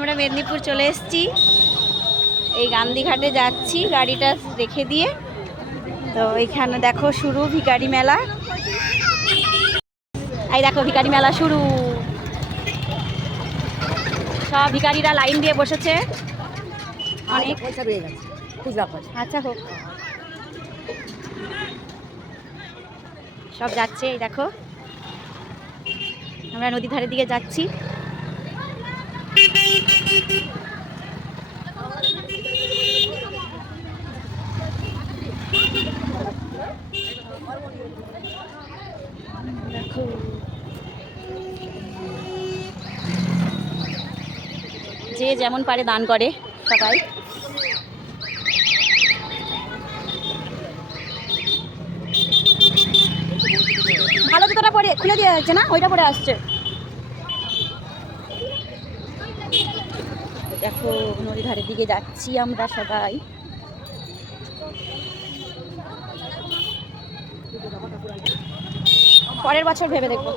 আমরা মেদিনীপুর চলে এসেছি, এই গান্ধীঘাটে যাচ্ছি গাড়িটা রেখে দিয়ে। তো এইখানে দেখো শুরু ভিখারি মেলা। এই দেখো ভিখারি মেলা শুরু, সব ভিখারিরা লাইন দিয়ে বসেছে। অনেক আচ্ছা হোক, সব যাচ্ছে। এই দেখো আমরা নদী ধারের দিকে যাচ্ছি। দেখো যে যেমন পারে দান করে সবাই। ভালো জুতোটা পরে খুলে দিয়ে যাচ্ছে না, ওইটা পরে আসছে। দেখো নদী ধারের দিকে যাচ্ছি আমরা সবাই। পরের বছর ভেবে দেখবো।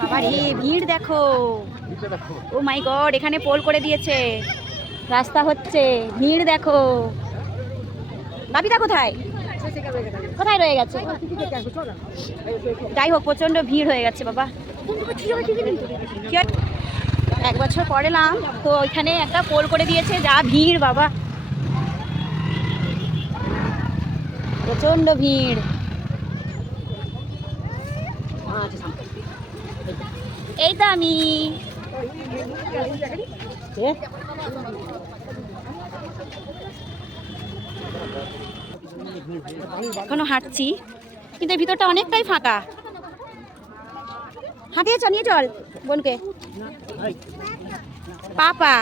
বাবারে ভিড় দেখো, ও মাই গড, এখানে পোল করে দিয়েছে, রাস্তা হচ্ছে, ভিড় দেখো। বাপিদা কোথায় কোথায় রয়ে গেছে? যাই হোক প্রচন্ড ভিড় হয়ে গেছে বাবা। এক বছর পর এলাম তো ওইখানে একটা পোল করে দিয়েছে, যা ভিড় বাবা, প্রচন্ড ভিড়। এই তো আমি এখনো হাঁটছি, কিন্তু এই ভিতরটা অনেকটাই ফাঁকা। হাঁটিয়ে চল, নিয়ে চল বোনকে। পাপা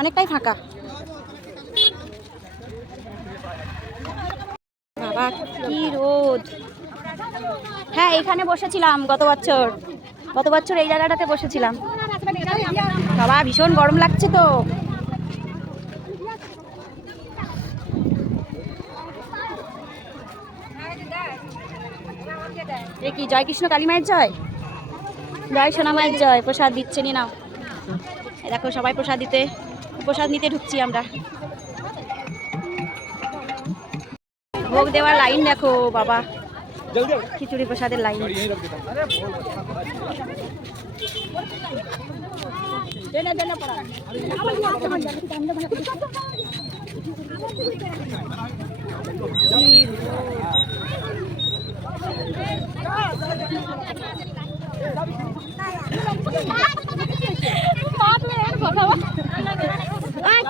অনেকটাই ফাঁকা বাবা, কি রোদ। হ্যাঁ এইখানে বসেছিলাম গত বছর এই জায়গাটাতে বসেছিলাম বাবা, ভীষণ গরম লাগছে তো। এ কি জয় কৃষ্ণ কালী মায়ের জয়, জয় সোনা মায়ের জয়। প্রসাদ দিচ্ছে, নি নাও। দেখো সবাই প্রসাদ নিতে ঢুকছি আমরা। ভোগ দেওয়ার লাইন দেখো বাবা, খিচুড়ি প্রসাদের লাইন।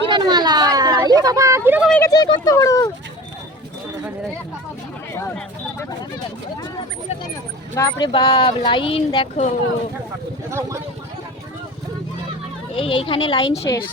কিরণমালা, বাবা কিরকম হয়ে গেছে, কত বড়। বাপরে বাপ, লাইন দেখো, এইখানে লাইন শেষ।